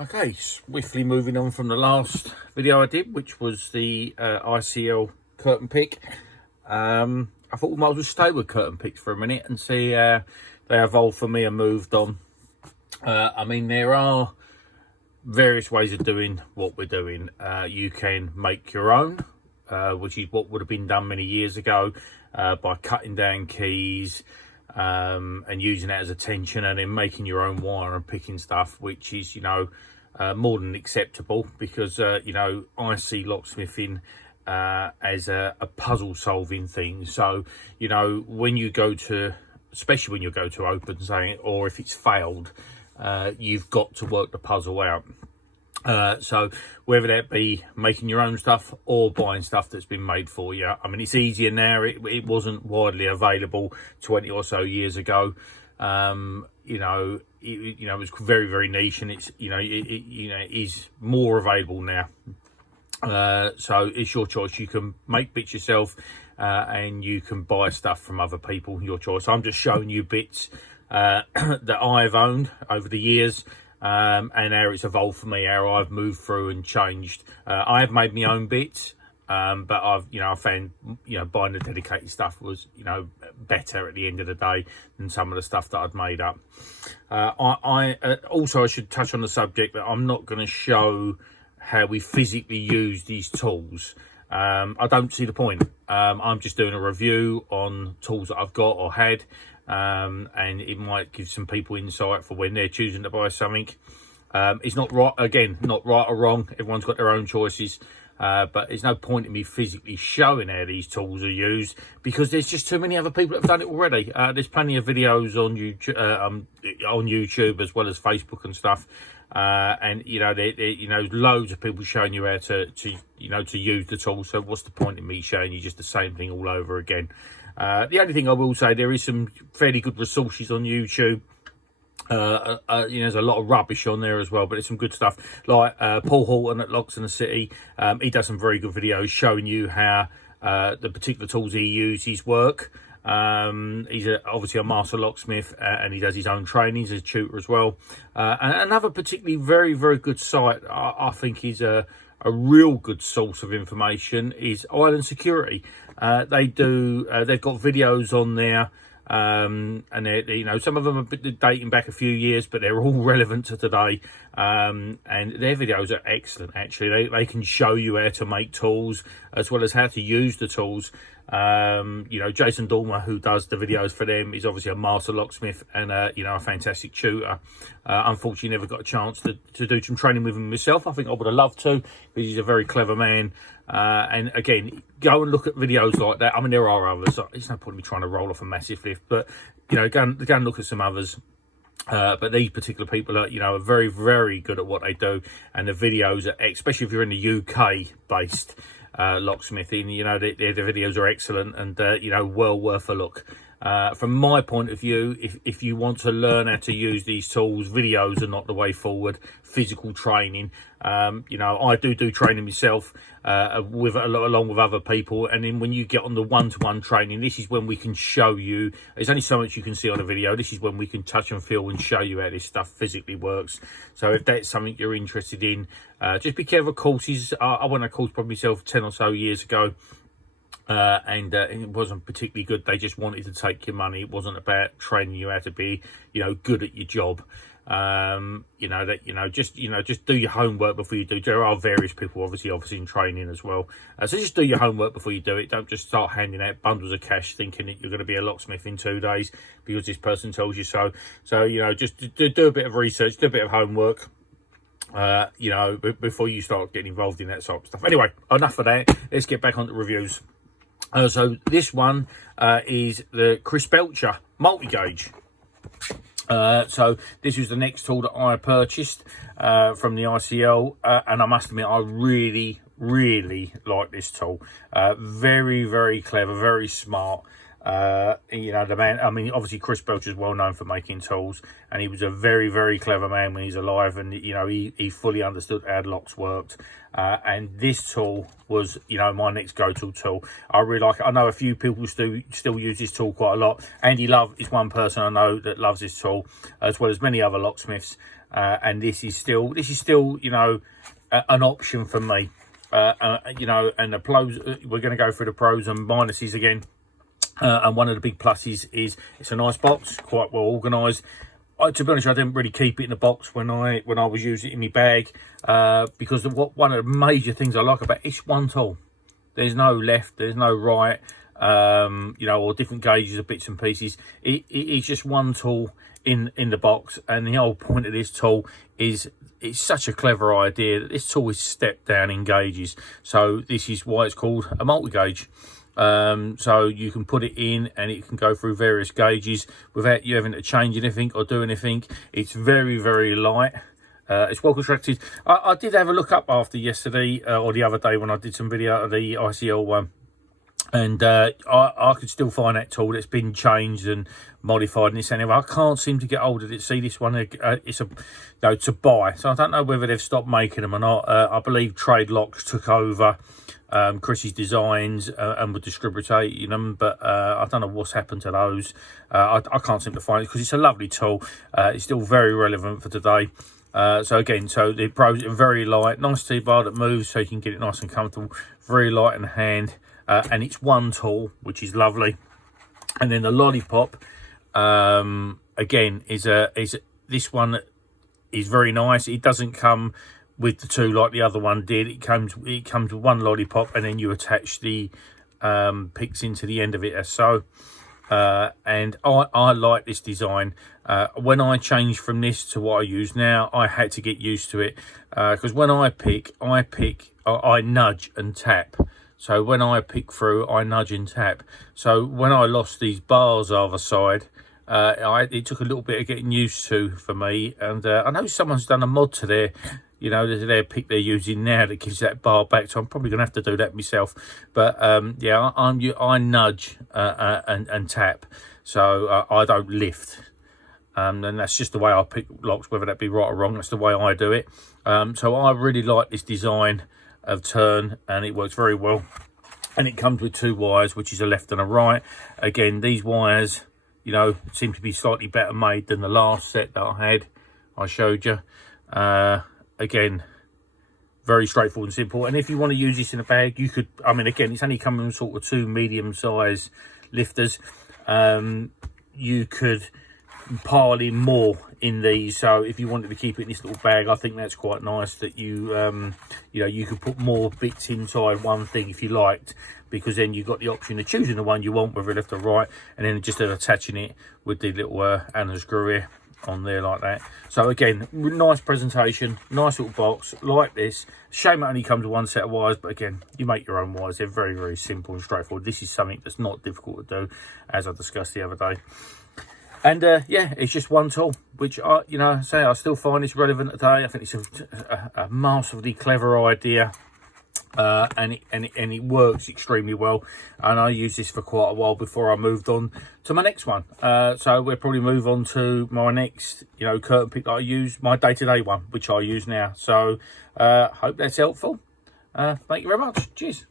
Okay, swiftly moving on from the last video I did, which was the ICL curtain pick. I thought we might as well stay with curtain picks for a minute and see how they evolved for me and moved on. I mean, there are various ways of doing what we're doing. You can make your own, which is what would have been done many years ago, by cutting down keys and using it as a tension, and then making your own wire and picking stuff, which is, more than acceptable, because I see locksmithing as a puzzle solving thing. So when you go to, especially when you go to open something, or if it's failed, you've got to work the puzzle out. So whether that be making your own stuff or buying stuff that's been made for you. I mean, it's easier now. It wasn't widely available 20 or so years ago. It was very, very niche, and it's it is more available now. So it's your choice. You can make bits yourself, and you can buy stuff from other people. Your choice. I'm just showing you bits that I've owned over the years. And how it's evolved for me, how I've moved through and changed. I have made my own bits, but I found buying the dedicated stuff was better at the end of the day than some of the stuff that I'd made up. I also should touch on the subject that I'm not going to show how we physically use these tools. I don't see the point. I'm just doing a review on tools that I've got or had. And it might give some people insight for when they're choosing to buy something. It's not right, again, not right or wrong. Everyone's got their own choices. But there's no point in me physically showing how these tools are used, because there's just too many other people that have done it already. There's plenty of videos on YouTube as well as Facebook and stuff. And loads of people showing you how to use the tool. So what's the point in me showing you just the same thing all over again? The only thing I will say, there is some fairly good resources on YouTube. There's a lot of rubbish on there as well, but there's some good stuff. Like Paul Horton at Locks in the City, he does some very good videos showing you how the particular tools he uses work. He's obviously a master locksmith, and he does his own training. He's a tutor as well. And another particularly very, very good site, I think, is a real good source of information, is Island Security. They've got videos on there, and they're, some of them are dating back a few years, but they're all relevant to today. And their videos are excellent. Actually, they can show you how to make tools as well as how to use the tools. Jason Dormer, who does the videos for them, is obviously a master locksmith and a fantastic tutor. Unfortunately, never got a chance to do some training with him myself. I think I would have loved to, because he's a very clever man. And again, go and look at videos like that. I mean, there are others. It's no point in me trying to roll off a massive lift, but go and look at some others. But these particular people are very, very good at what they do, and the videos are, especially if you're in the UK based locksmithing, the videos are excellent, and well worth a look. From my point of view, if you want to learn how to use these tools, videos are not the way forward. Physical training, I do training myself along with other people, and then when you get on the one-to-one training, this is when we can show you. There's only so much you can see on a video. This is when we can touch and feel and show you how this stuff physically works. So if that's something you're interested in, just be careful of courses. I went on a course probably myself 10 or so years ago. And it wasn't particularly good. They just wanted to take your money. It wasn't about training you how to be, good at your job. Just do your homework before you do. There are various people obviously in training as well. So just do your homework before you do it. Don't just start handing out bundles of cash thinking that you're going to be a locksmith in 2 days because this person tells you so. So, just do a bit of research, do a bit of homework. Before you start getting involved in that sort of stuff. Anyway, enough of that. Let's get back onto reviews. So this one is the Belcher Multi Gauge. So this was the next tool that I purchased from the ICL, and I must admit, I really, really like this tool. Very, very clever, very smart. The man, I mean, obviously Chris Belcher is well known for making tools, and he was a very, very clever man when he's alive, and he fully understood how locks worked. And this tool was my next go-to tool. I really like it. I know a few people still use this tool quite a lot. Andy Love is one person I know that loves this tool, as well as many other locksmiths. and this is still you know, an option for me. You know, and the pros, we're going to go through the pros and minuses again. And one of the big pluses is it's a nice box, quite well organised. To be honest, I didn't really keep it in the box when I was using it in my bag, because one of the major things I like about it's one tool. There's no left, there's no right, you know, or different gauges of bits and pieces. It's just one tool in the box, and the whole point of this tool is it's such a clever idea that this tool is stepped down in gauges. So this is why it's called a multi-gauge. So you can put it in and it can go through various gauges without you having to change anything or do anything. It's very, very light. It's well constructed. I did have a look up after yesterday or the other day when I did some video of the ICL one, and I could still find that tool that's been changed and modified and this and that. I can't seem to get hold of it. See, this one, it's to buy, so I don't know whether they've stopped making them or not. I believe Trade Locks took over Chris's designs and were distributing them, but I don't know what's happened to those. I can't seem to find it because it's a lovely tool. It's still very relevant for today. So again, so the pros are very light, nice T-bar that moves so you can get it nice and comfortable, very light in the hand, and it's one tool, which is lovely. And then the lollipop, again, is this one is very nice. It doesn't come with the two like the other one did. It comes with one lollipop, and then you attach the picks into the end of it as so. And I like this design. When I changed from this to what I use now, I had to get used to it, because when I pick, I nudge and tap. So when I pick through, I nudge and tap. So when I lost these bars either side, it took a little bit of getting used to for me. And I know someone's done a mod to their, you know, their pick they're using now that gives that bar back. So I'm probably going to have to do that myself. But yeah, I nudge and tap. So I don't lift. And that's just the way I pick locks, whether that be right or wrong. That's the way I do it. So I really like this design of turn, and it works very well. And it comes with two wires, which is a left and a right. Again, these wires, you know, seem to be slightly better made than the last set that I showed you. Again, very straightforward and simple. And if you want to use this in a bag, you could, I mean, again, it's only coming in sort of two medium size lifters. You could pile in more in these, so if you wanted to keep it in this little bag, I think that's quite nice that you you know, you could put more bits inside one thing if you liked, because then you've got the option of choosing the one you want, whether left or right, and then just attaching it with the little Allen screw here on there like that. So again, nice presentation, nice little box like this. Shame it only comes with one set of wires, but again, you make your own wires. They're very, very simple and straightforward. This is something that's not difficult to do, as I discussed the other day. And yeah, it's just one tool, which I still find is relevant today. I think it's a massively clever idea, and it works extremely well. And I used this for quite a while before I moved on to my next one. So we'll probably move on to my next, curtain pick that I use, my day-to-day one, which I use now. So hope that's helpful. Thank you very much. Cheers.